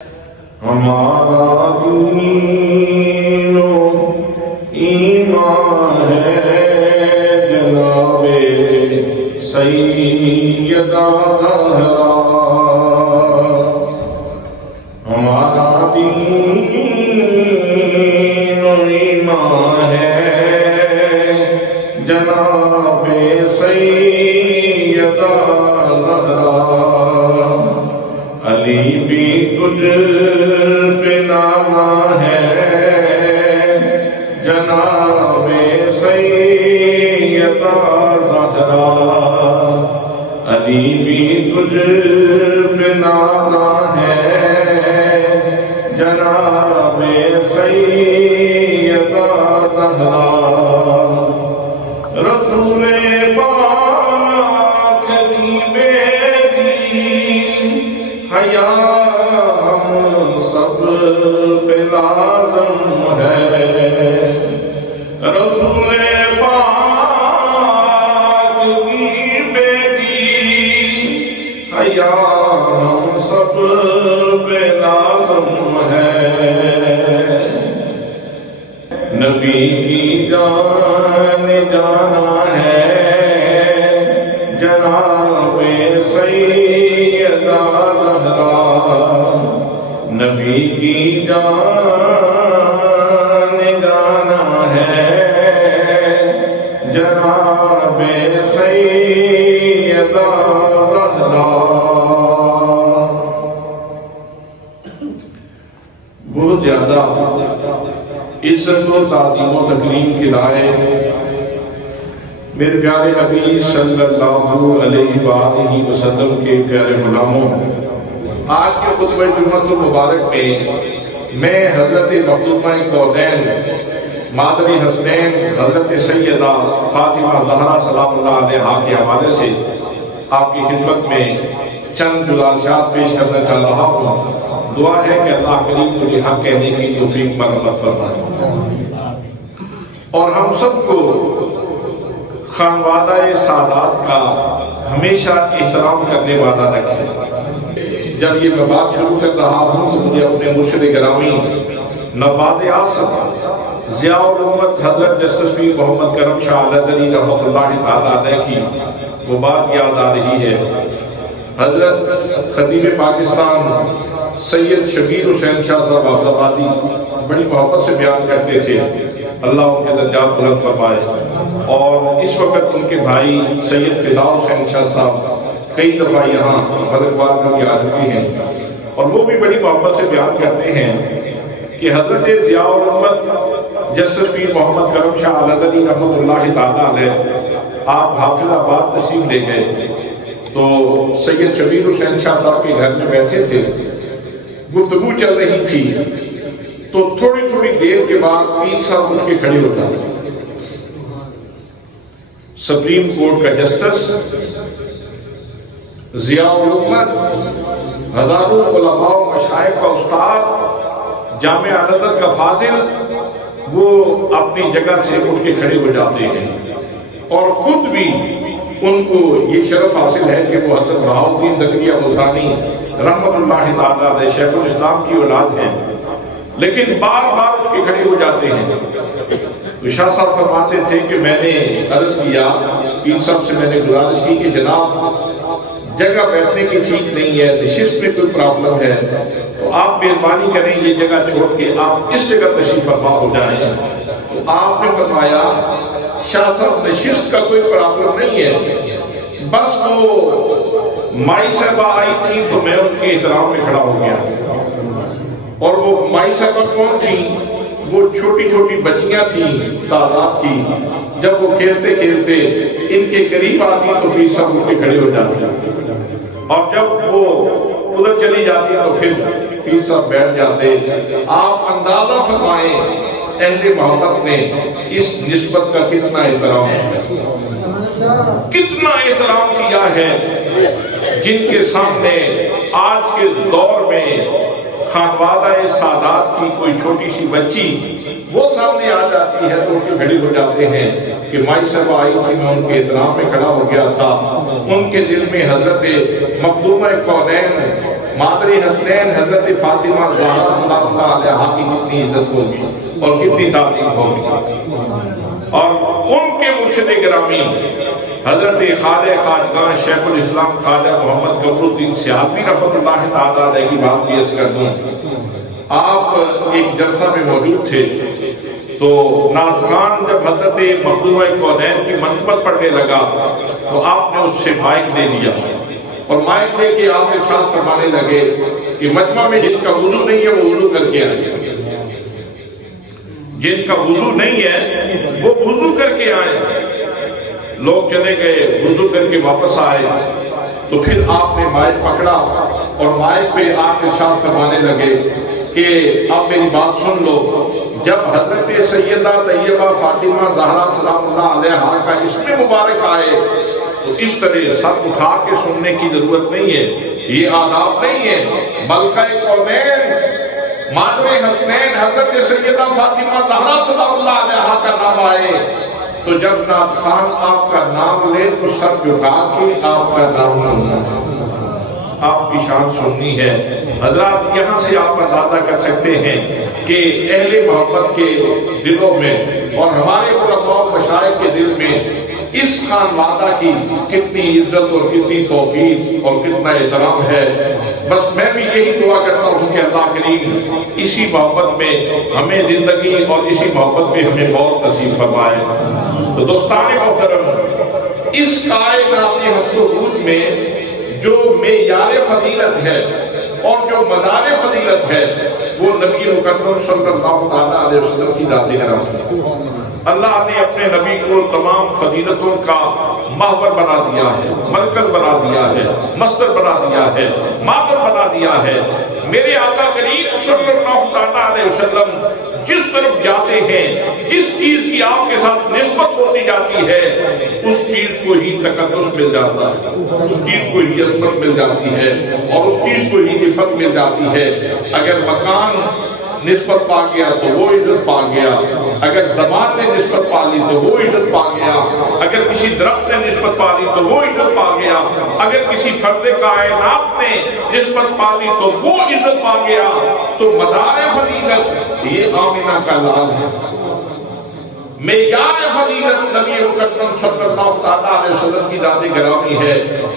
ہمارا دین و ایمان ہے جناب سیدہ زہرا، ہمارا دین و ایمان ہے جناب سیدہ زہرا، علی بھی تجھ پہ نامہ ہے جناب سیدہ زہرا، علی بھی تجھ پہ نامہ ہے جناب سیدہ زہرا، رسول پاک کی بیٹی حیا ہم سب پہ لازم ہے، رسول پاک کی بیٹی حیا ہم سب پہ لازم ہے، نبی کی جان جانا ہے جناب سیدہ زہرا، نبی کی جان جانا ہے جناب سیدہ زہرا۔ بہت زیادہ عزت و تعظیم و تکریم کے لائق میرے پیارے نبی صلی اللہ علیہ وآلہ وسلم کے پیارے غلاموں، آج کے خطبہ جمعۃ المبارک میں میں حضرت مخدومہ کونین مادری حسنین حضرت سیدہ فاطمہ زہرا سلام اللہ علیہا کے حوالے سے آپ کی خدمت میں چند گزارشات پیش کرنا چاہ رہا ہوں۔ دعا ہے کہ اللہ کریم مجھے حق کہنے کی توفیق مرحمت فرمائے اور ہم سب کو خانوادہ سادات کا ہمیشہ احترام کرنے والا رکھے۔ جب یہ میں بات شروع کر رہا ہوں تو مجھے اپنے مرشد گرامی نواز اعظم ضیاء الامت حضرت جسٹس پیر محمد کرم شاہ الازہری رحمۃ اللہ تعالیٰ علیہ کی وہ بات یاد آ رہی ہے۔ حضرت خطیب پاکستان سید شبیر حسین شاہ صاحب آبادی بڑی محبت سے بیان کرتے تھے، اللہ ان کے درجات بلند فرمائے، اور اس وقت ان کے بھائی سید فدا حسین شاہ صاحب کئی دفعہ یہاں مدربار میں بھی آ چکے ہیں، اور وہ بھی بڑی محبت سے بیان کرتے ہیں کہ حضرت ضیاء الامت جسٹس پیر محمد کرم شاہ الازہری رحمۃ اللہ تعالیٰ علیہ آپ حافظ آباد تشریف لے گئے تو سید شبیر حسین شاہ صاحب کے گھر میں بیٹھے تھے، گفتگو چل رہی تھی تو تھوڑی تھوڑی دیر کے بعد پیر صاحب اٹھ کے کھڑے ہو جاتے، سپریم کورٹ کا جسٹس، ضیاء الامت، ہزاروں علماء و مشائخ کا استاد، جامعہ الازہر کا فاضل، وہ اپنی جگہ سے اٹھ کے کھڑے ہو جاتے ہیں اور خود بھی ان کو یہ شرف حاصل ہے کہ وہ حضرت بہاؤالدین زکریا ملتانی رحمت اللہ تعالیٰ علیہ شیخ الاسلام کی اولاد ہیں، لیکن بار بار اٹھ کے کھڑے ہو جاتے ہیں۔ تو شاہ صاحب فرماتے تھے کہ میں نے عرض کیا، پیر صاحب سے میں نے گزارش کی کہ جناب جگہ بیٹھنے کی ٹھیک نہیں ہے، نشست میں کوئی پرابلم ہے، تو آپ مہربانی کریں یہ جگہ چھوڑ کے آپ اس جگہ تشریف فرما ہو جائیں۔ تو آپ نے فرمایا شاہ صاحب نشست کا کوئی پرابلم نہیں ہے، بس وہ مائی صاحبہ آئی تھی تو میں ان کے احترام میں کھڑا ہو گیا، اور وہ مائی صاحبہ کون تھی؟ وہ چھوٹی چھوٹی بچیاں تھیں سادات کی، جب وہ کھیلتے کھیلتے ان کے قریب آتی تو پیر صاحب اٹھ کے کھڑے ہو جاتے، اور جب وہ ادھر چلی جاتی تو پھر پیر صاحب بیٹھ جاتے۔ آپ اندازہ فرمائیں اہل محبت نے اس نسبت کا کتنا احترام کیا ہے، جن کے سامنے آج کے دور میں خانوادہ سادات کی کوئی چھوٹی سی بچی وہ سامنے آ جاتی ہے تو ان کے کھڑے ہو جاتے ہیں کہ مائی صاحبہ آئی تھی، میں ان کے احترام میں کھڑا ہو گیا تھا۔ ان کے دل میں حضرت مخدومہ کونین مادری حسنین حضرت فاطمہ زہرا سلام اللہ علیہا کی کتنی عزت ہوگی اور کتنی تعظیم ہوگی، اور ان کے مرشد گرامی حضرت خواجہ خواجگان شیخ الاسلام خواجہ محمد قمر الدین سیالوی رحمۃ اللہ تعالیٰ علیہ کی بات بھی عرض کر دوں۔ آپ ایک جلسہ میں موجود تھے تو نعت خان جب حضرت مخدوم کونین کی منقبت پڑھنے لگا تو آپ نے اس سے مائک دے دیا، اور مائک لے کے آپ ارشاد فرمانے لگے کہ مجمع میں جن کا وضو نہیں ہے وہ وضو کر کے آئے، جن کا وضو نہیں ہے وہ وضو کر کے آئے۔ لوگ چلے گئے، وضو کر کے واپس آئے تو پھر آپ نے مائک پکڑا اور مائک پہ آپ ارشاد فرمانے لگے کہ اب میری بات سن لو، جب حضرت سیدہ طیبہ فاطمہ زہرا سلام اللہ علیہا کا اسم مبارک آئے تو اس طرح سر اٹھا کے سننے کی ضرورت نہیں ہے، یہ آداب نہیں ہے، بلکہ کونین مادر حسنین حضرت سیدہ فاطمہ زہرا سلام اللہ علیہا کا نام آئے تو جب نعت خان آپ کا نام لے تو سر جھکا کے آپ کا نام سننا ہے، آپ کی شان سننی ہے۔ حضرات یہاں سے آپ اندازہ کر سکتے ہیں کہ اہل محبت کے دلوں میں اور ہمارے علماء و مشائخ کے دل میں اس خانوادہ کی کتنی عزت اور کتنی توقیر اور کتنا احترام ہے۔ بس میں بھی یہی دعا کرتا ہوں کہ اللہ کریم اسی محبت میں ہمیں زندگی اور اسی محبت میں ہمیں موت نصیب فرمائے۔ تو دوستان محترم، اس کائناتی ہست و وجود میں جو معیار فضیلت ہے اور جو مدار فضیلت ہے وہ نبی مکرم صلی اللہ تعالیٰ علیہ وسلم کی ذات کرام ہے۔ اللہ نے اپنے نبی کو تمام فضیلتوں کا محور بنا دیا ہے، مرکز بنا دیا ہے، مصدر بنا دیا ہے، مادر بنا دیا ہے۔ میرے آقا کریم صلی اللہ تعالیٰ علیہ وسلم جس طرف جاتے ہیں، جس چیز کی آپ کے ساتھ نسبت ہوتی جاتی ہے اس چیز کو ہی تقدس مل جاتا ہے، اس چیز کو ہی عظمت مل جاتی ہے اور اس چیز کو ہی عزت مل جاتی ہے۔ اگر مکان نسبت پا گیا تو وہ عزت پا گیا، اگر زبان نے نسبت پا لی تو وہ عزت پا گیا، اگر کسی درخت نے نسبت پا لی تو وہ عزت پا گیا، اگر کسی فرد کائنات نے نسبت پا لی تو وہ عزت پا گیا۔ تو مدار فضیلت یہ آمنہ کا لال ہے، معیار فضیلت نبی مکرم صلی اللہ تعالیٰ علیہ وسلم کی ذات گرامی ہے۔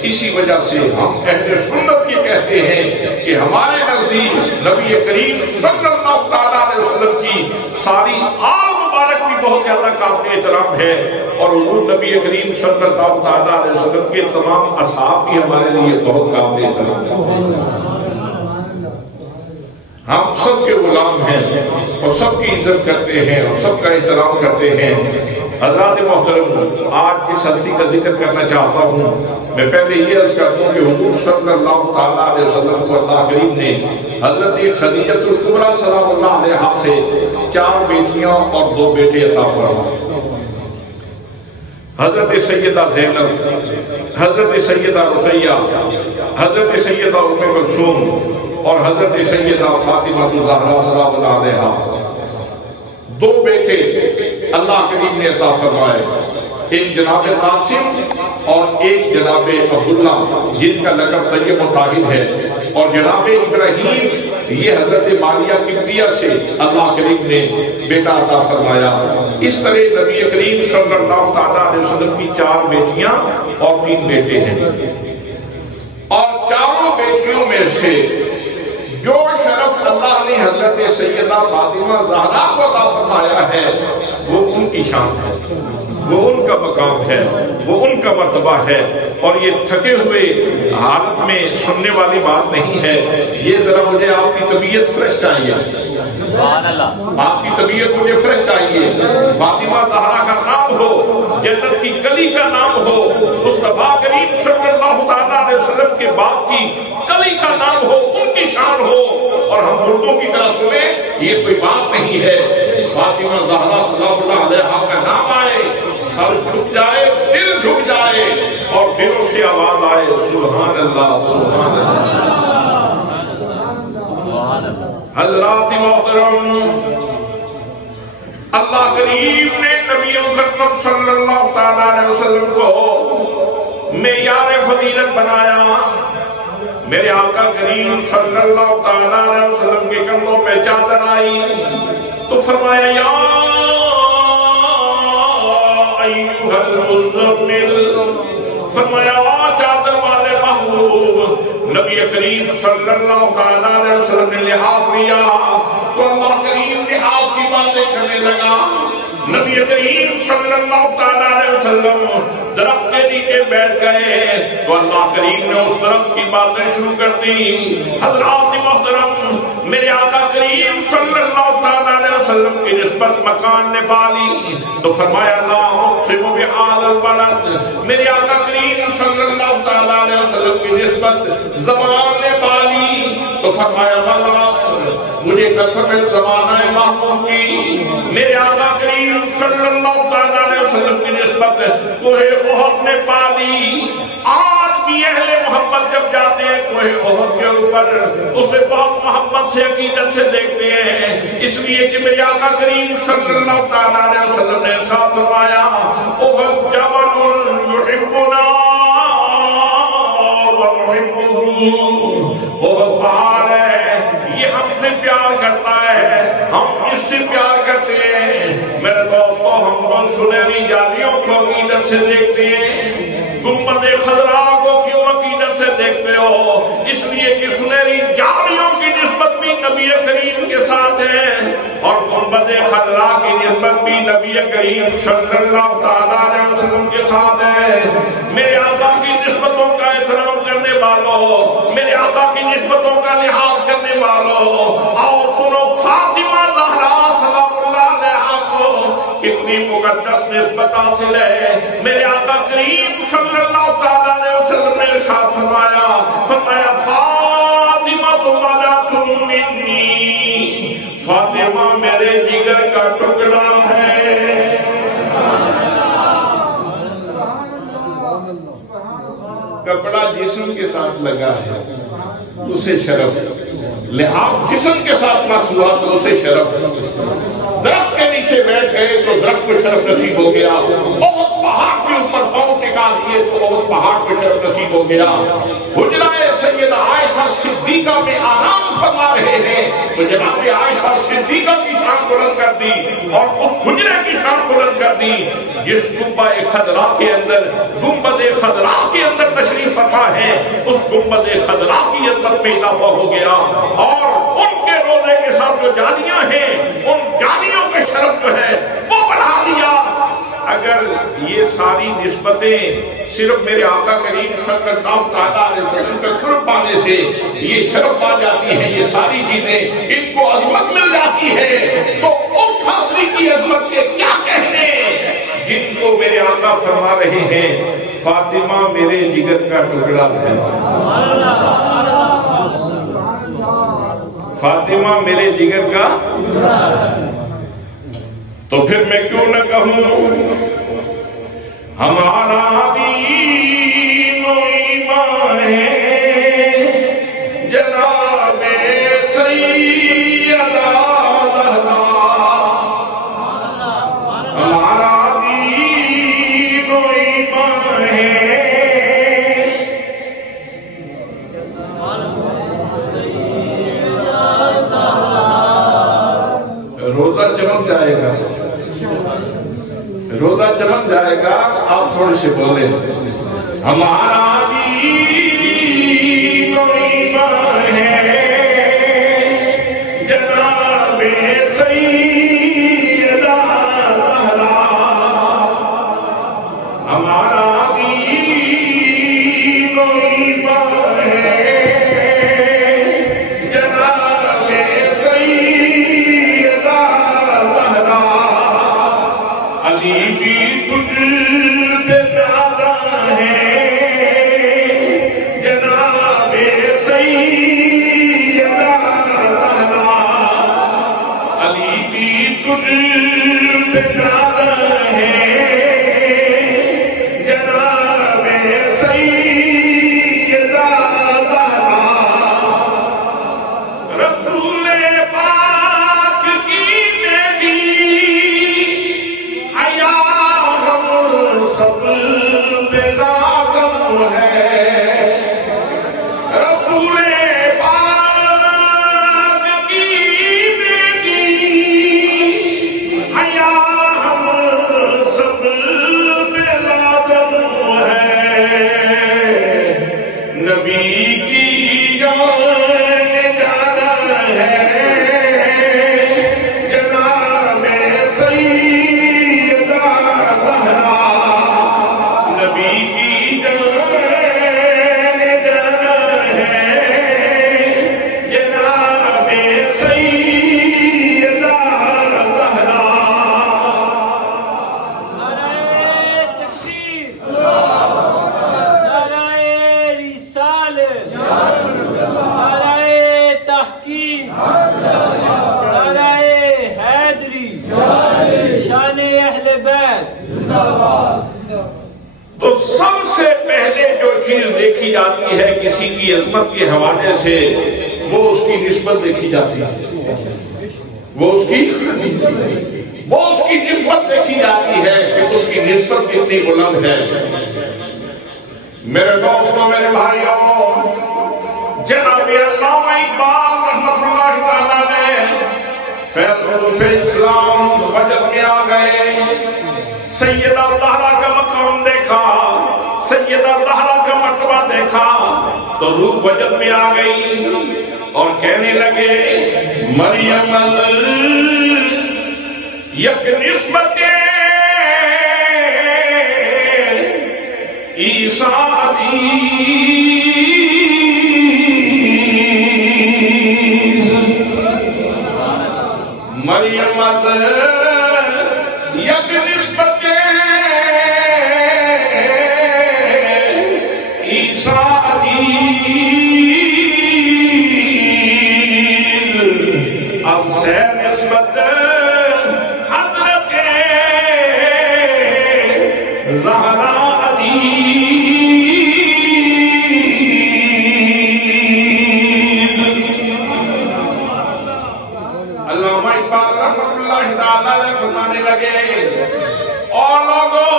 اسی وجہ سے ہم اہل سنت یہ کہتے ہیں کہ ہمارے نزدیک نبی کریم صلی اللہ تعالیٰ علیہ وسلم کی ساری آل مبارک بھی بہت زیادہ قابل احترام ہے، اور حضور نبی کریم صلی اللہ تعالیٰ علیہ وسلم کے تمام اصحاب بھی ہمارے لیے بہت قابل احترام ہے۔ ہم سب کے غلام ہیں اور سب کی عزت کرتے ہیں اور سب کا احترام کرتے ہیں۔ حضرات محترم، آج جس ہستی کا ذکر کرنا چاہتا ہوں، میں پہلے یہ عرض کرتا ہوں کہ حضور صلی اللہ تعالیٰ علیہ وسلم کو اللہ کریم نے حضرت خدیجۃ الکبریٰ سلام اللہ علیہا سے 4 بیٹیاں اور 2 بیٹے عطا فرمائے۔ حضرت سیدہ زینب، حضرت سیدہ رقیہ، حضرت سیدہ ام کلثوم اور حضرت سیدہ فاطمہ الزہرا سلام اللہ علیہا۔ 2 بیٹے اللہ کریم نے عطا فرمائے، ایک جناب قاسم اور ایک جناب عبداللہ جن کا لقب طیب و طاہر ہے، اور جناب ابراہیم یہ حضرت ماریہ قبطیہ سے اللہ کریم نے بیٹا عطا فرمایا۔ اس طرح نبی کریم صلی اللہ تعالیٰ علیہ وسلم کی 4 بیٹیاں اور 3 بیٹے ہیں، اور چاروں بیٹیوں میں سے جو شرف اللہ نے حضرت سیدہ فاطمہ زہرا کو عطا فرمایا ہے وہ ان کی شان ہے، وہ ان کا مقام ہے، وہ ان کا مرتبہ ہے، اور یہ تھکے ہوئے حالت میں سننے والی بات نہیں ہے۔ یہ ذرا مجھے آپ کی طبیعت فریش چاہیے، آپ کی طبیعت مجھے فریش چاہیے۔ فاطمہ زہرا کا نام ہو، جنت کی گلی کا نام ہو، مصطفیٰ کریم صلی اللہ تعالیٰ علیہ وسلم کے باپ کی گلی کا نام ہو، ان کی شان ہو، اور ہم مردوں کی طرح سنیں، یہ کوئی بات نہیں ہے۔ فاطمہ زہرا سلام اللہ علیہا کا نام آئے، سر جھک جائے، دل جھک جائے، اور دلوں سے آواز آئے سبحان اللہ سبحان اللہ۔ حضرات محترم، اللہ کریم نے نبی مکرم صلی اللہ تعالیٰ علیہ وسلم کو معیار فضیلت بنایا، میرے آقا کریم صلی اللہ تعالیٰ علیہ وسلم کے کندھوں پہ چادر آئی تو فرمایا یا ایھا المزمل، فرمایا چادر والے محبوب۔ نبی کریم صلی اللہ تعالیٰ علیہ وسلم نے لحاظ لیا تو اللہ کریم لحاظ کی باتیں کرنے لگا۔ نبی کریم صلی اللہ تعالیٰ علیہ وسلم درخت کے نیچے بیٹھ گئے تو اللہ کریم نے اس درخت کی باتیں شروع کر دی۔ حضرات محترم، میرے آقا کریم صلی اللہ تعالیٰ علیہ وسلم کی نسبت مکان نے پالی تو فرمایا لا اقسم بہذا البلد۔ میرے آقا کریم صلی اللہ تعالیٰ علیہ وسلم کی نسبت زمان نے پالی تو فرمایا والعصر، مجھے قسم زمانہ محمود کی۔ میرے آقا کریم صلی اللہ تعالیٰ علیہ وسلم کی نسبت کوہ احد نے پالی۔ آج بھی اہل محبت جب جاتے ہیں کوہ احد کے اوپر اسے بہت محبت سے عقیدت سے دیکھتے ہیں، اس لیے کہ میرے آقا کریم صلی اللہ تعالیٰ علیہ وسلم نے ارشاد فرمایا احد جبل یحبنا ونحبہ، احد پہاڑ ہے یہ ہم سے پیار کرتا ہے، ہم اس سے پیار کرتے ہیں۔ میرے دوستو، ہم کو سنہری جالیوں کو عقیدت سے دیکھتے ہیں، گنبد خضرا کو کیوں عقیدت سے دیکھتے ہو؟ اس لیے کہ سنہری جالیوں کی نسبت بھی نبی کریم کے ساتھ ہے اور گنبد خضرا کی نسبت بھی نبی کریم صلی اللہ تعالیٰ علیہ وسلم کے ساتھ ہے۔ میرے آقا کی نسبتوں کا احترام کرنے والوں، میرے آقا کی نسبتوں کا لحاظ کرنے والوں، آؤ سنو فاطمہ زہرا سلام اللہ علیہا کو کتنی مقدس نسبت حاصل ہے۔ میرے آقا کریم صلی اللہ تعالیٰ علیہ وسلم نے ارشاد فرمایا فاطمہ بنت منی، فاطمہ میرے جگر کا ٹکڑا ہے۔ کپڑا جسم کے ساتھ لگا ہے اسے شرف، لحاظ جسم کے ساتھ نہ ہوا تو اسے شرف۔ درخت کے نیچے بیٹھ گئے تو درخت کو شرف نصیب ہو گیا، بہت پہاڑ کے اوپر پاؤں ٹکا دیے تو بہت پہاڑ کو شرف نصیب ہو گیا۔ حجرہ سیدہ عائشہ صدیقہ میں آرام فرما رہے ہیں تو جناب عائشہ صدیقہ کی شان بلند کر دی اور اس حجرے کی شان بلند کر دی جس گنبد خضرا کے اندر، گنبد خضرا کے اندر تشریف فرما ہے، اس گنبد خضرا کی عظمت میں اضافہ ہو گیا اور ان کے روزے کے ساتھ جو جالیاں ہیں ان جالیوں کے شرف جو ہے وہ بڑھا دیا۔ اگر یہ ساری نسبتیں صرف میرے آقا کریم صلی اللہ تعالیٰ علیہ وسلم کا قرب پانے سے یہ شرف پا جاتی ہیں، یہ ساری چیزیں ان کو عظمت مل جاتی ہے، تو اس ہستی کی عظمت کے کیا کہنے جن کو میرے آقا فرما رہے ہیں فاطمہ میرے جگر کا ٹکڑا ہے، فاطمہ میرے جگر کا، تو پھر میں کیوں نہ کہوں ہمارا دین و ایمان ہے جناب سیدہ زہرا، ہمارا دین و ایمان ہے۔ روزہ چمک جائے گا، روزہ چمک جائے گا، آپ تھوڑے سے بولیں ہمارا دین و ایمان ہے جناب سیدہ زہرا، ہمارا دین و ایمان ہے جناب سیدہ زہرا، علی بھی تجھ پہ پیارا ہے جناب سیدہ زہرا، دیکھی جاتی ہے کسی کی عظمت کے حوالے سے، وہ اس کی نسبت دیکھی جاتی ہے، وہ اس کی نسبت دیکھی جاتی ہے کہ اس کی نسبت کتنی بلند ہے۔ میرے دوستوں، میرے بھائیوں، جناب علامہ اقبال رحمۃ اللہ تعالیٰ نے فیض اسلام وجد میں آ گئے، سیدہ زہرا کا مقام دیکھا، سیدہ زہرا کا مرتبہ دیکھا تو روح وجد میں آ گئی اور کہنے لگے مریم یک نسبت عیسیٰ دی مریم یک نسبت عیسیٰ دی اب سے نسبت حضرت زہرا فرمانے لگے اور لوگوں،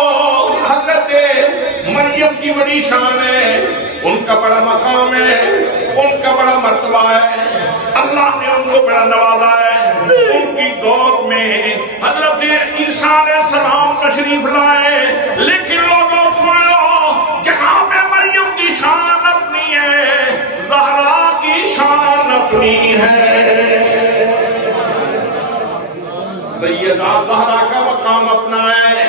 حضرت مریم کی بڑی شان ہے، ان کا بڑا مقام ہے، ان کا بڑا مرتبہ ہے، اللہ نے ان کو بڑا نوازا ہے۔ ان کی گود میں حضرت عیسیٰ علیہ السلام تشریف لائے، لیکن لوگوں سن لو، جناب مریم کی شان اپنی ہے، زہرا کی شان اپنی ہے، سیدہ زہرا کا مقام اپنا ہے۔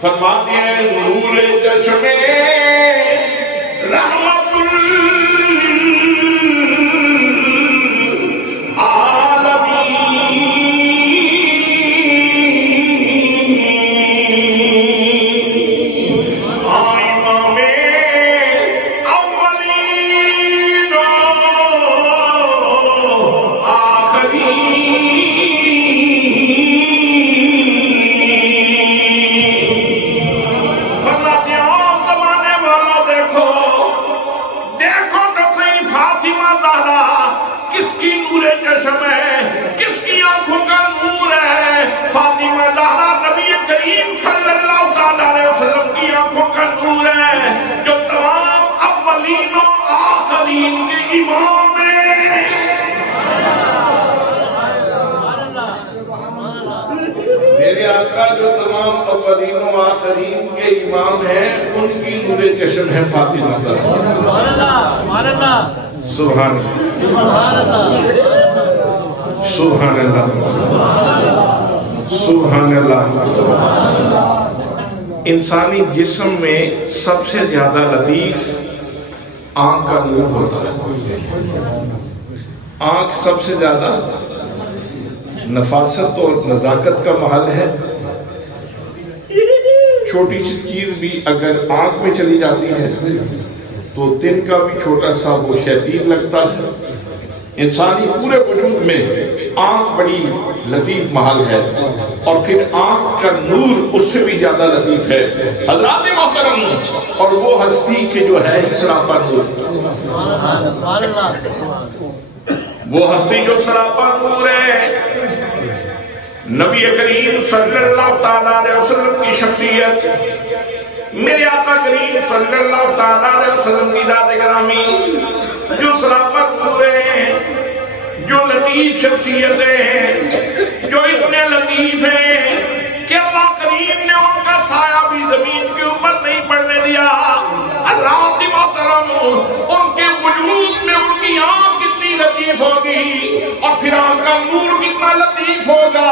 فرماتے ہیں نور چشم رحمت میرے آقا جو تمام اولین و آخرین کے امام ہیں، ان کی نور چشم ہے فاطمہ زہرا۔ سبحان اللہ، سبحان اللہ، سبحان اللہ، سبحان اللہ۔ انسانی جسم میں سب سے زیادہ لطیف آنکھ کا نور ہوتا ہے۔ آنکھ سب سے زیادہ نفاست اور نزاکت کا محل ہے۔ چھوٹی سی چیز بھی اگر آنکھ میں چلی جاتی ہے تو دن کا بھی چھوٹا سا وہ شیطین لگتا ہے۔ انسانی پورے وجود میں آنکھ بڑی لطیف محل ہے، اور پھر آنکھ کا نور اس سے بھی زیادہ لطیف ہے حضرات محترم، اور وہ ہستی کے جو ہے سراپا نور، وہ ہستی جو سراپا نور ہے۔ نبی کریم صلی اللہ تعالیٰ علیہ وسلم کی شخصیت، میرے آقا کریم صلی اللہ تعالیٰ علیہ وسلم کی ذات گرامی جو سراپا نور ہے، جو لطیف شخصیتیں ہیں، جو اتنے لطیف ہیں کہ اللہ کریم نے ان کا سایہ بھی زمین کے اوپر نہیں پڑنے دیا۔ اللہ کی محترم، ان کے وجود میں ان کی آنکھ کتنی لطیف ہوگی، اور پھر آنکھ کا نور کتنا لطیف ہوگا۔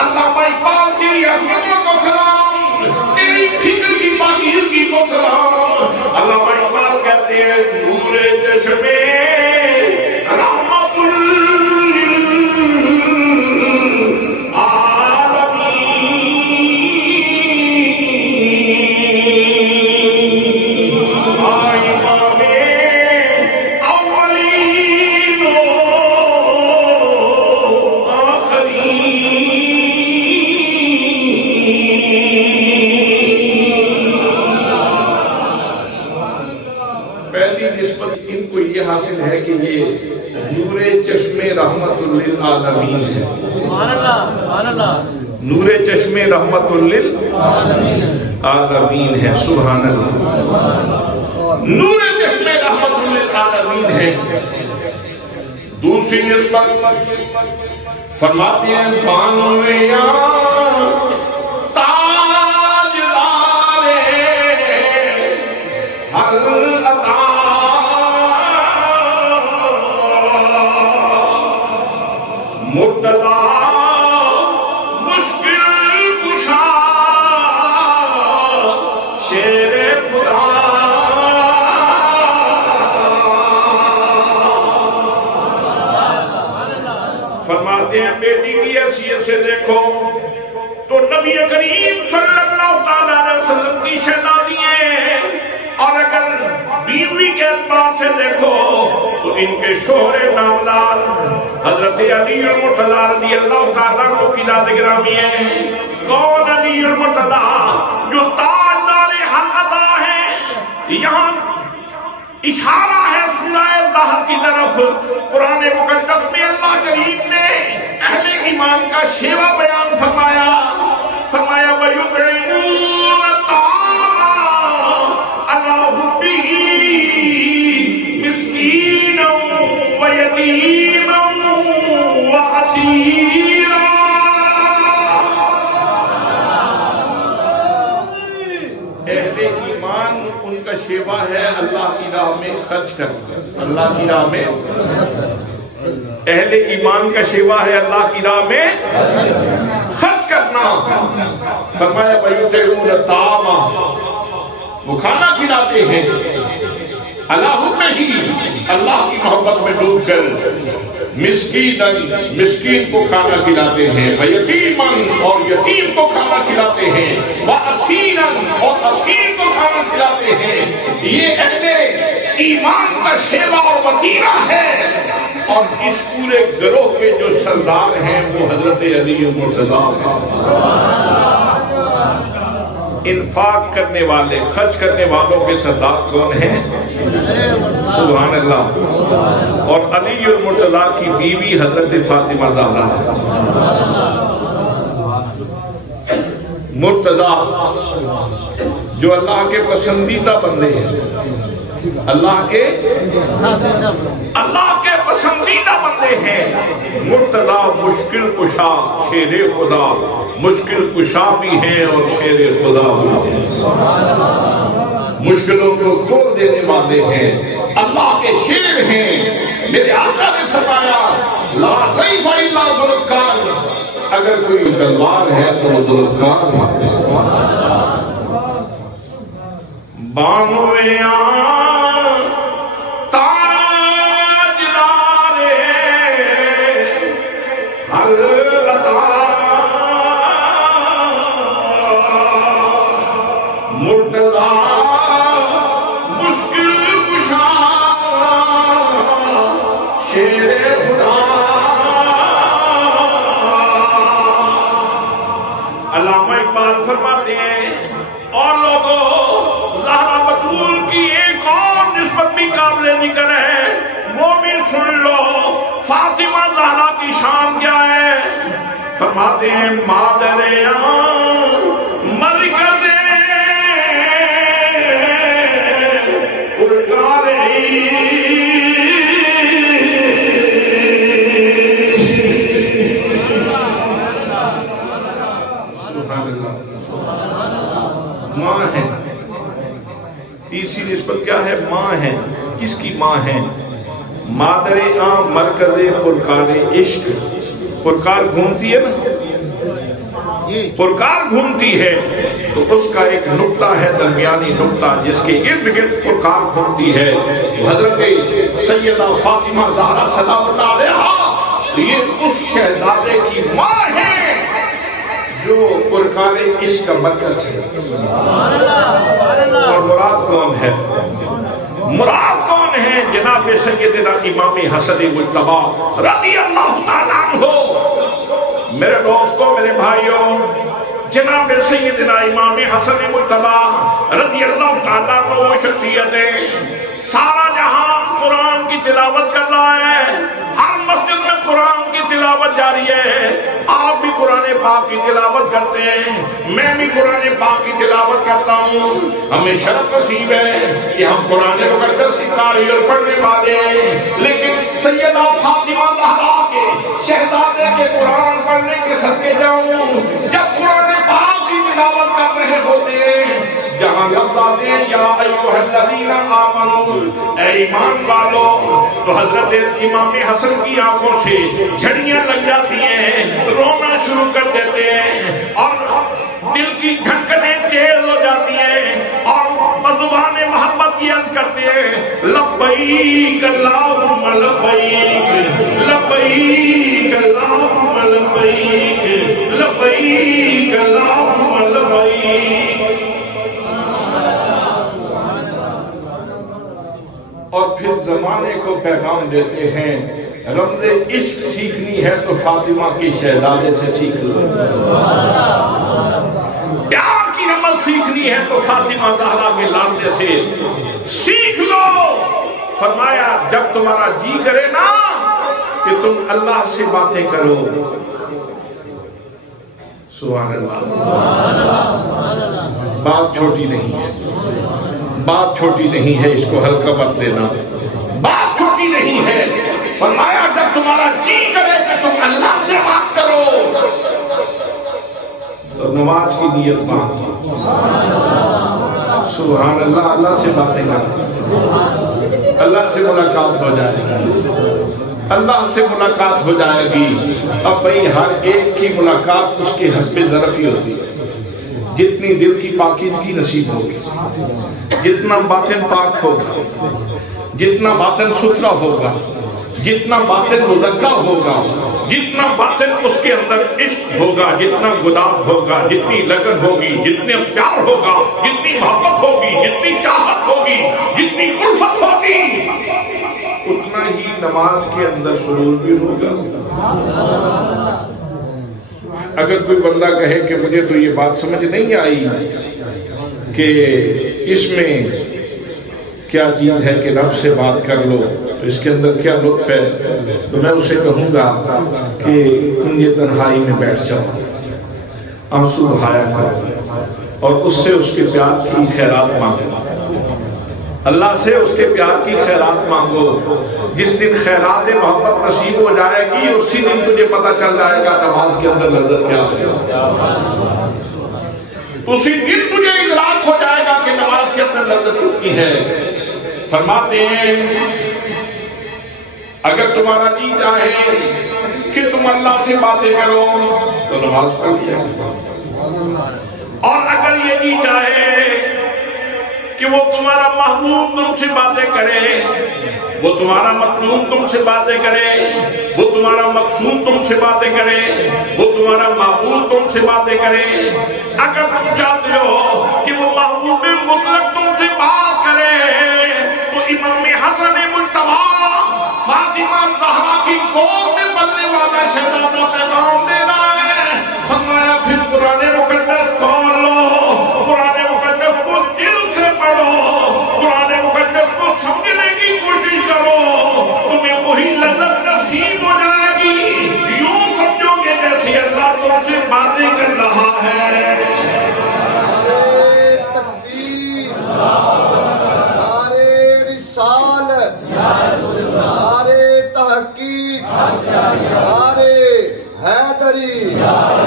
علامہ اقبال تیری عظمتوں کو سلام، تیری فکر کی پاکیزگی کو سلام۔ علامہ اقبال کہتے ہیں نور چشم رحمت رحمت للعالمین ہے. سبحان اللہ سبحان اللہ. نور چشمے رحمت للعالمین ہے. سبحان اللہ. نور چشمے رحمت للعالمین ہے. دوسری نسبت فرماتے ہیں بانویاں تاجدار العطا مرتضی بیٹی کی حیثیت سے دیکھو تو نبی کریم صلی اللہ تعالیٰ علیہ وسلم کی شہزادی ہیں، اور اگر بیوی کے اعتبار سے دیکھو تو ان کے شوہر نامدار حضرت علی المرتضیٰ رضی اللہ تعالیٰ عنہ کی ذات گرامی ہے. کون علی المرتضیٰ؟ جو تاجدار حلقہ ہے. یہاں اشارہ ہے سورہ دہر کی طرف. قرآن مقدس میں اللہ کریم نے اہل ایمان کا شیوا بیان فرمایا. وَيُطْعِمُونَ الطَّعَامَ عَلَىٰ حُبِّهِ مِسْكِينًا وَيَتِيمًا وَأَسِيرًا. اہل ایمان ان کا شیوا ہے اللہ کی راہ میں خرچ کرنا. اللہ کی راہ میں اہل ایمان کا شیوا ہے اللہ کی راہ میں خرچ کرنا. فرمایا وَيُطْعِمُونَ الطَّعَامَ، وہ کھانا کھلاتے ہیں عَلَىٰ حُبِّهِ، اللہ کی محبت میں ڈوب کر. مسکین کو کھانا کھلاتے ہیں، وَيَتِيمًا، اور یتیم کو کھانا کھلاتے ہیں، وَأَسِيرًا، اور اسیر کو کھانا کھلاتے ہیں. یہ اہل ایمان کا شیوا اور وطیرہ ہے. اور اس پورے گروہ کے جو سردار ہیں وہ حضرت علی المرتضیٰ ہیں. انفاق کرنے والے، خرچ کرنے والوں کے سردار کون ہیں؟ سبحان اللہ. اور علی المرتضیٰ کی بیوی حضرت فاطمہ زہرا. مرتضیٰ جو اللہ کے پسندیدہ بندے ہیں، اللہ کے پسندیدہ بندے ہیں. مرتضیٰ مشکل کشا، شیر خدا، مشکل کشا بھی ہیں اور شیر خدا بھی ہیں. مشکلوں کو کھول دینے والے ہیں، اللہ کے شیر ہیں. میرے آقا نے فرمایا لا سیف الا ذو الفقار، اگر کوئی تلوار ہے تو وہ ذو الفقار ہے. بانویاں تاجدار العطا مرتضی مشکل کشا شیر خدا. علامہ اقبال فرماتے ہیں اور لوگوں زہرا بطول کی ایک اور نسبت بھی قابل ذکر ہے. وہ بھی سن لو فاطمہ زہرا کی شان کیا ہے. فرماتے ہیں مادر مرکز ماں ہے. تیسری نسبت کیا ہے؟ ماں ہے. کس کی ماں ہے؟ مادر عام مرکز پرکار عشق. پرکار گھومتی ہے نا، پرکار گھومتی ہے تو اس کا ایک نقطہ ہے، درمیانی نقطہ جس کے ارد گرد پرکار گھومتی ہے. حضرت سیدہ فاطمہ زہرا سلام اللہ علیہا یہ اس شہزادے کی ماں ہے جو پرکار عشق کا مرکز ہے. اور مراد کون ہے؟ مراد کون ہے؟ جناب سیدنا امام حسن مجتبی رضی اللہ تعالیٰ عنہ. میرے دوستوں، میرے بھائیوں، جناب سیدنا امام حسن مجتبی رضی اللہ تعالیٰ عنہ وہ شخصیت ہے. سارا جہاں قرآن کی تلاوت کر رہا ہے، ہر مسجد میں قرآن کی تلاوت جاری ہے، آپ بھی قرآن پاک کی تلاوت کرتے ہیں، میں بھی قرآن پاک کی تلاوت کرتا ہوں۔ ہمیں شرف نصیب ہے کہ ہم قرآن مقدس کی قاری اور پڑھنے والے ہیں، لیکن سیدہ فاطمہ زہرا کے شہزادے کے قرآن پڑھنے کے صدقے جاؤں، جب قرآن پاک کی تلاوت کر رہے ہوتے ہیں، جہاں لفظ آتے ہیں یا ایھا الذین آمنوا، اے ایمان والو، تو حضرت امام حسن کی آنکھوں سے جھڑیاں لگ جاتی ہیں، رونا شروع کر دیتے ہیں، اور دل کی دھڑکنیں تیز ہو جاتی ہیں، اور بزبان محبت کی عرض کرتے ہیں لبیک اللہم لبیک، لبیک اللہم لبیک، لبیک اللہم لبیک۔ اور پھر زمانے کو پیغام دیتے ہیں رمز عشق سیکھنی ہے تو فاطمہ کی شہزادے سے سیکھ لو، پیار کی رمز سیکھنی ہے تو فاطمہ زہرا کے لالے سے سیکھ لو۔ فرمایا جب تمہارا جی کرے نا کہ تم اللہ سے باتیں کرو، سبحان اللہ، بات چھوٹی نہیں ہے، بات چھوٹی نہیں ہے، اس کو ہلکا مت لینا، بات چھوٹی نہیں ہے۔ فرمایا جب تمہارا جی کرے کہ تم اللہ سے بات کرو تو نماز کی نیت باندھو، سبحان اللہ، اللہ سے باتیں کرو، اللہ سے ملاقات ہو جائے گی، اللہ سے ملاقات ہو جائے گی۔ اب بھئی ہر ایک کی ملاقات اس کے حسب ظرف ہی ہوتی ہے، جتنی دل کی پاکیزگی نصیب ہوگی، جتنا باطن پاک ہوگا، جتنا باطن ستھرا ہوگا، جتنا باطن مزکا ہوگا، جتنا باطن اس کے اندر عشق ہوگا، جتنا گداز ہوگا، جتنی لگن ہوگی، جتنے پیار ہوگا، جتنی محبت ہوگی، جتنی چاہت ہوگی، جتنی الفت ہوگی، اتنا ہی نماز کے اندر سرور بھی ہوگا۔ اگر کوئی بندہ کہے کہ مجھے تو یہ بات سمجھ نہیں آئی کہ اس میں کیا چیز ہے کہ رب سے بات کر لو، تو اس کے اندر کیا لطف ہے، تو میں اسے کہوں گا کہ کنج تنہائی میں بیٹھ جاؤ، آنسو بہایا کرو اور اس سے اس کے پیار کی خیرات مانگو، اللہ سے اس کے پیار کی خیرات مانگو۔ جس دن خیرات محبت نصیب ہو جائے گی اسی دن تجھے پتہ چل جائے گا نماز کے اندر لذت کیا ہے، اسی دن تجھے ادراک ہو جائے گا کہ نماز کے اندر لذت کتنی ہے۔ فرماتے ہیں اگر تمہارا جی چاہے کہ تم اللہ سے باتیں کرو تو نماز پڑھ لیا، اور اگر یہ جی چاہے کہ وہ تمہارا محبوب تم سے باتیں کرے، وہ تمہارا مطلوب تم سے باتیں کرے، وہ تمہارا مقصود تم سے باتیں کرے، وہ تمہارا معبود تم سے باتیں کرے، اگر تم چاہتے ہو کہ وہ محبوب مطلق تم سے بات کرے تو امام حسن مجتبی فاطمہ زہرا کی گود میں پلنے والا شہزادہ پیغام دے رہا ہے۔ فرمایا پھر قرآن مقدس کھول لو، قرآن مقدس کو دل سے پڑھو، قرآن مقدس کو سمجھنے کی کوشش کرو، تمہیں وہی لذت نصیب ہو جائے گی، یوں سمجھو گے جیسے اللہ تم سے باتیں کر رہا ہے۔ نعرے تکبیر، نعرے رسالت، نعرے تحقیق، نعرے حیدری،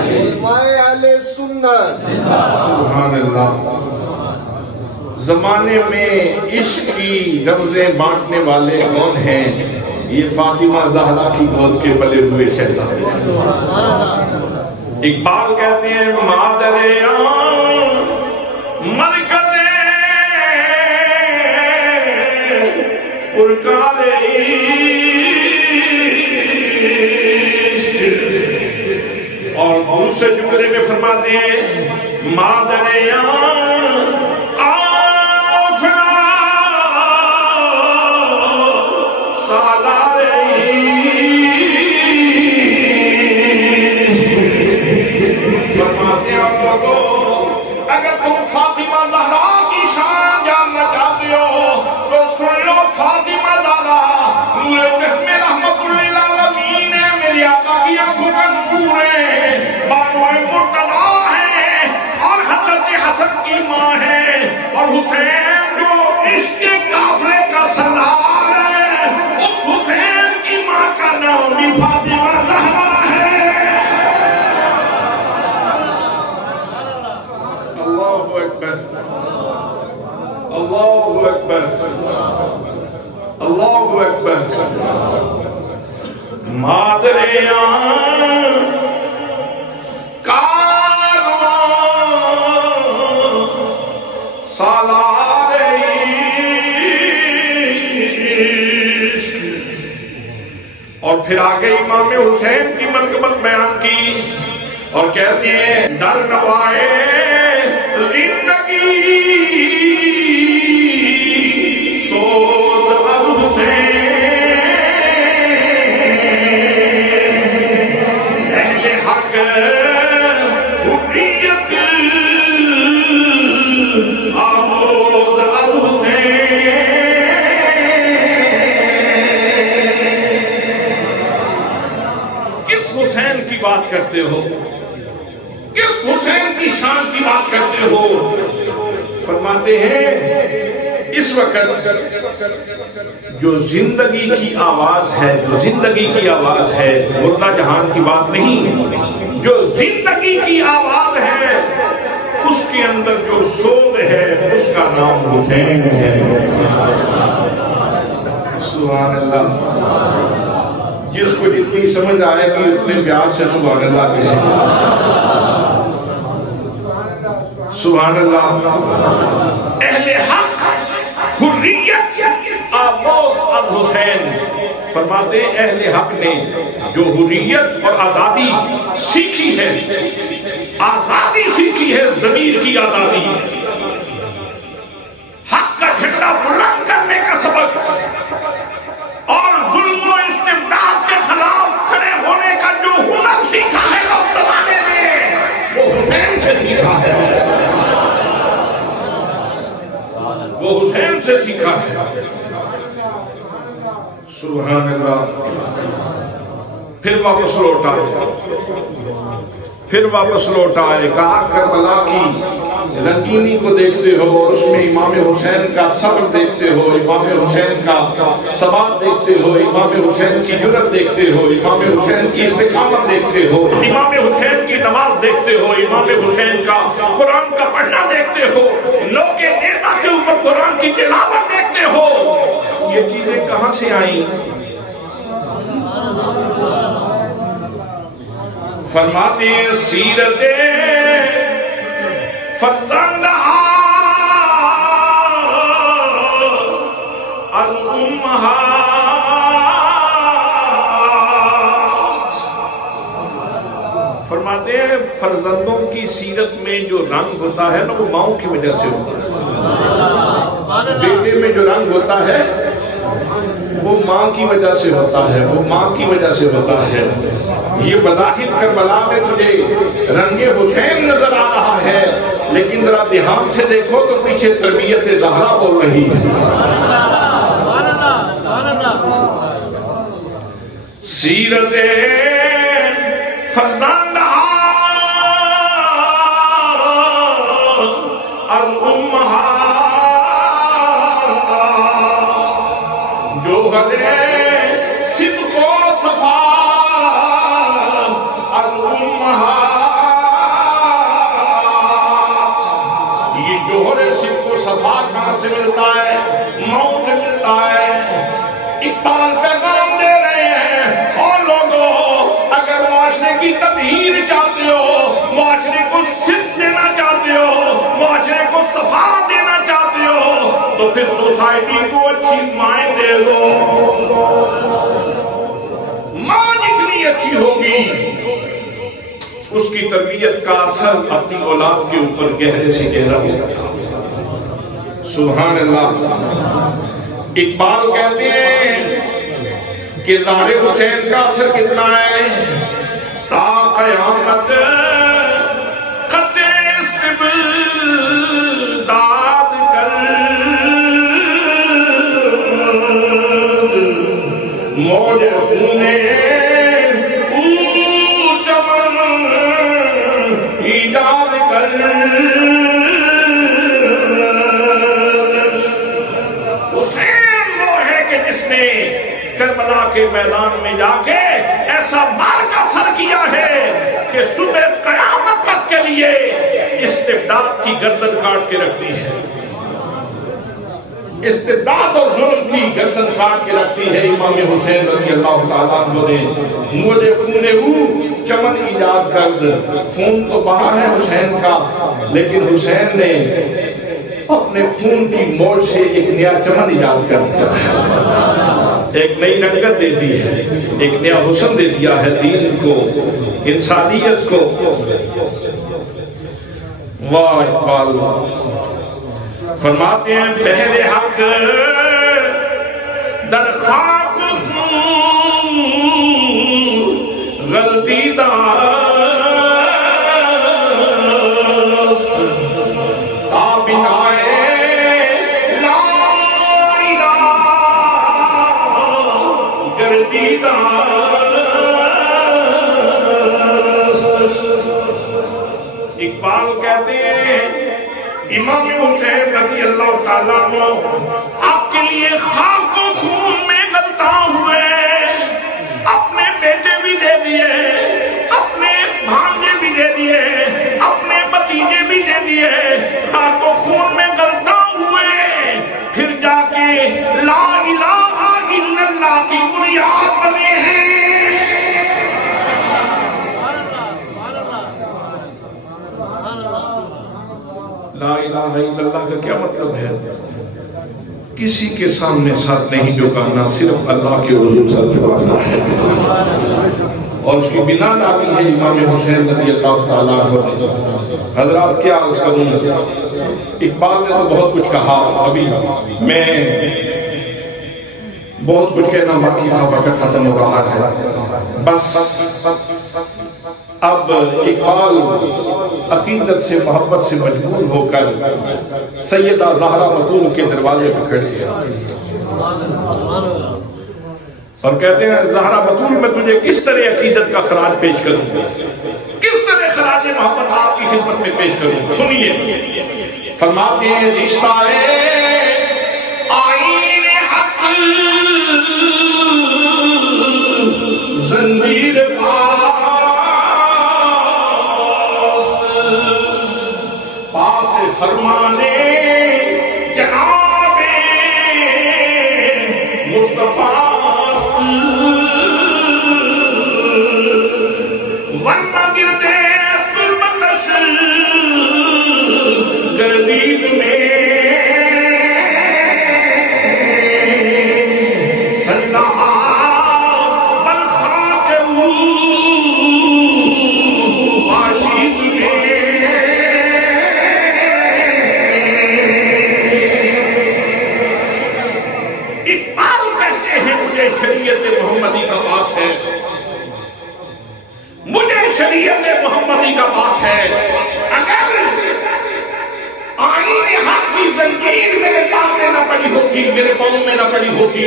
علماء اہل سنت۔ سبحان اللہ۔ زمانے میں عشق کی رمزیں بانٹنے والے کون ہیں؟ یہ فاطمہ زہرا کی گود کے پلے ہوئے شہزادے۔ اقبال کہتے ہیں مادر مرکز پرکار اور دوسرے جملے میں فرماتے ہیں مادر اگر تم فاطمہ زہرا کی شان جاننا چاہتے ہو تو سن لو، فاطمہ زہرا نور چشم رحمت للعالمین اور پھر آگے امام حسین کی منقبت بیان کی اور کہتے ہیں در نوائے زندگی سوز اب حسین اہل حق حریت آموز اب حسین. حسین کی بات کرتے ہو، کس حسین کی شان کی بات کرتے ہو؟ فرماتے ہیں اس وقت جو زندگی کی آواز ہے، جو زندگی کی آواز ہے، مردہ جہان کی بات نہیں، جو زندگی کی آواز ہے اس کے اندر جو سوز ہے اس کا نام حسین ہے. سبحان اللہ. جس کو جتنی سمجھ آئے گی اتنے پیار سے سبحان اللہ کہے. سبحان اللہ. اہل حق حریت آموز اب حسین. فرماتے اہل حق نے جو حریت اور آزادی سیکھی ہے، آزادی سیکھی ہے، ضمیر کی آزادی، حق کا جھنڈا بلند کرنے کا سبق اور ظلم و استبداد کے خلاف کھڑے ہونے کا جو ہنر سیکھا ہے اس زمانے میں، وہ حسین سے سیکھا ہے، وہ حسین سے سیکھا ہے. سبحان اللہ. پھر واپس لوٹ آئے، پھر واپس لوٹ آئے. کہا کربلا کی رنگینی کو دیکھتے ہو اور اس میں امام حسین کا صبر دیکھتے ہو، امام حسین کا ثبات دیکھتے ہو، امام حسین کی جرأت دیکھتے ہو، امام حسین کی استقامت دیکھتے ہو، امام حسین کی نماز دیکھتے ہو، امام حسین کا قرآن کا پڑھنا دیکھتے ہو، لوگ کے نیتا کے اوپر قرآن کی تلاوت دیکھتے ہو. یہ چیزیں کہاں سے آئیں؟ فرماتے ہیں سیرت فرزند الامہات. فرماتے ہیں فرزندوں کی سیرت میں جو رنگ ہوتا ہے نا وہ ماؤں کی وجہ سے ہوتا ہے. بیٹے میں جو رنگ ہوتا ہے وہ ماں کی وجہ سے ہوتا ہے، وہ ماں کی وجہ سے ہوتا ہے. یہ بظاہر کربلا میں تجھے رنگ حسین نظر آ رہا ہے، لیکن ذرا دھیان سے دیکھو تو پیچھے تربیت زہرا بول رہی ہے. سیرت فرزند الامہات جو ہے صدق و صفا الامہات. یہ جوہر صدق و صفا کہاں سے ملتا ہے؟ ماؤں سے ملتا ہے. اقبال پیغام دے رہے ہیں اور لوگوں اگر معاشرے کی تطہیر چاہتے ہو، معاشرے کو صدق دینا چاہتے ہو، معاشرے کو صفا دینا چاہتے ہو تو پھر سوسائٹی کو اچھی مائیں دے دو. ماں جتنی اچھی ہوگی اس کی تربیت کا اثر اپنی اولاد کے اوپر گہرے سے گہرا ہوگا. سبحان اللہ. اقبال کہتے ہیں کہ کردار حسین کا اثر کتنا ہے؟ تا قیامت قطع استبداد کر موج خونے چمن ایجاد کر. کربلا کے میدان میں جا کے ایسا مارکا سر کیا ہے کہ صبح قیامت تک کے لیے استبداد کی گردن کاٹ کے رکھتی ہے. استبداد اور ظلم کی گردن کاٹ کے رکھتی ہے امام حسین رضی اللہ تعالیٰ عنہ نے. مجھے خون چمن ایجاد کرد. خون تو بہا ہے حسین کا، لیکن حسین نے اپنے خون کی موج سے ایک نیا چمن ایجاد کر دیا ہے، ایک نئی رنگت دے دی ہے، ایک نیا حسن دے دیا ہے دین کو، انسانیت کو. واہ اقبال فرماتے ہیں بہر حق در خاک غلطی داست تابنائے لا الہ گردی داست. اقبال کہتے ہیں امام حسین رضی اللہ تعالیٰ عنہ آپ کے لیے خاک و خون میں غلطاں ہوئے، اپنے بیٹے بھی دے دیے، اپنے بھانجے بھی دے دیے، اپنے بھتیجے بھی دے دیے، خاک و خون میں غلطاں ہوئے، پھر جا کے لا الہ الا اللہ کی بنیاد بنے ہیں. لا الہ الا اللہ کا کیا مطلب ہے؟ کسی کے سامنے ساتھ نہیں جھکانا، صرف اللہ کے حضور سر جھکانا ہے. اور اس کی بنا ڈالی ہے امام حسین رضی اللہ تعالیٰ عنہ. حضرات کیا عرض کروں، اقبال نے تو بہت کچھ کہا، ابھی میں بہت کچھ کہنا باقی تھا، وقت ختم ہو رہا ہے. بس اب اقبال عقیدت سے محبت سے مجبور ہو کر سیدہ زہرا بتول کے دروازے پہ کھڑے ہیں اور کہتے ہیں زہرا بتول میں تجھے کس طرح عقیدت کا خراج پیش کروں، کس طرح خراج محبت آپ کی خدمت میں پیش کروں. سنیے، فرماتے ہیں رشتہ آئین حق زنجیر فرمانے جناب مصطفیٰ ورنہ گردے تربتش گردید میں سنہا بلخا کے عاشق میں. شریعت محمدی کا باس ہے، مجھے شریعت محمدی کا باس ہے. اگر آئین حق کی زنجیر میرے پاؤں میں نہ پڑی ہوتی، میرے پاؤں میں نہ پڑی ہوتی،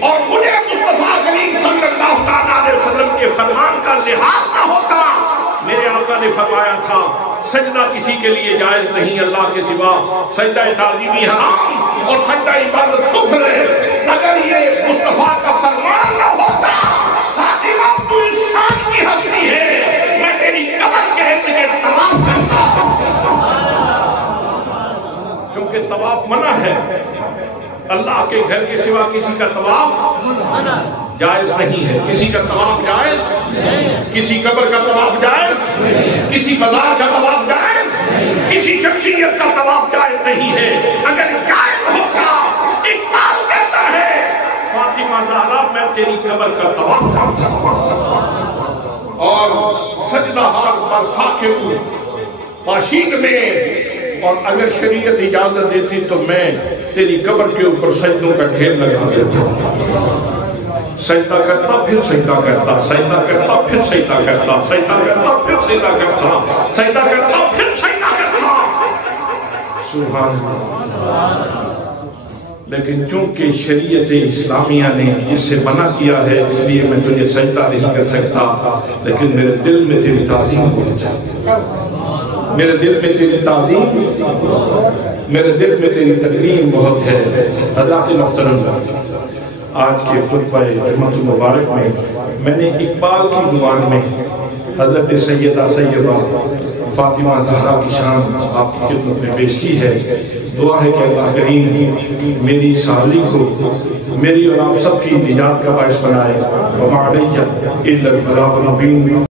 اور مجھے مصطفیٰ کریم صلی اللہ علیہ وسلم کے فرمان کا لحاظ نہ ہوتا. میرے آقا نے فرمایا تھا سجدہ کسی کے لیے جائز نہیں اللہ کے سوا، سجدہ تعظیمی حرام اور سجدہ عبادت کفر ہے. اگر یہ مصطفیٰ کا فرمان نہ ہوتا، فاطمہ تو انسان کی ہستی ہے، میں تیری قبر کے ارد گرد طواف کرتا، کیونکہ طواف منع ہے. اللہ کے گھر کے سوا کسی کا طواف جائز نہیں ہے. کسی کا طواف جائز، کسی قبر کا طواف جائز، کسی مزار کا طواف جائز، کسی شخصیت کا طواف جائز نہیں ہے. اگر جائز ہوتا، اقبال کہتا ہے فاطمہ زہرا میں تیری قبر کا طواف کرتا اور سجدہ ہار پر خاکے پاشید میں، اور اگر شریعت اجازت دیتی تو میں تیری قبر کے اوپر سجدوں کا ڈھیر لگا دیتا. سجدہ کرتا پھر سجدہ کرتا، سجدہ کرتا پھر سجدہ کرتا، سجدہ کرتا پھر سجدہ کرتا، سجدہ کرتا پھر سجدہ کرتا. سبحان اللہ. لیکن چونکہ شریعت اسلامیہ نے اس سے منع کیا ہے، اس لیے میں تجھے سجدہ نہیں کر سکتا، لیکن میرے دل میں تیری تعظیم بہت جائے، میرے دل میں تیری تعظیم، میرے دل میں تیری تکریم بہت ہے. حضرات محترم، آج کے خطبہ جمعۃ المبارک میں نے اقبال کی زبان میں حضرت سیدہ طیبہ فاطمہ زہرا کی شان آپ کی خدمت میں پیش کی ہے. دعا ہے کہ اللہ کریم میری اس حاضری کو میری اور آپ سب کی نجات کا باعث بنائے وما علیہ الا البلاغ المبین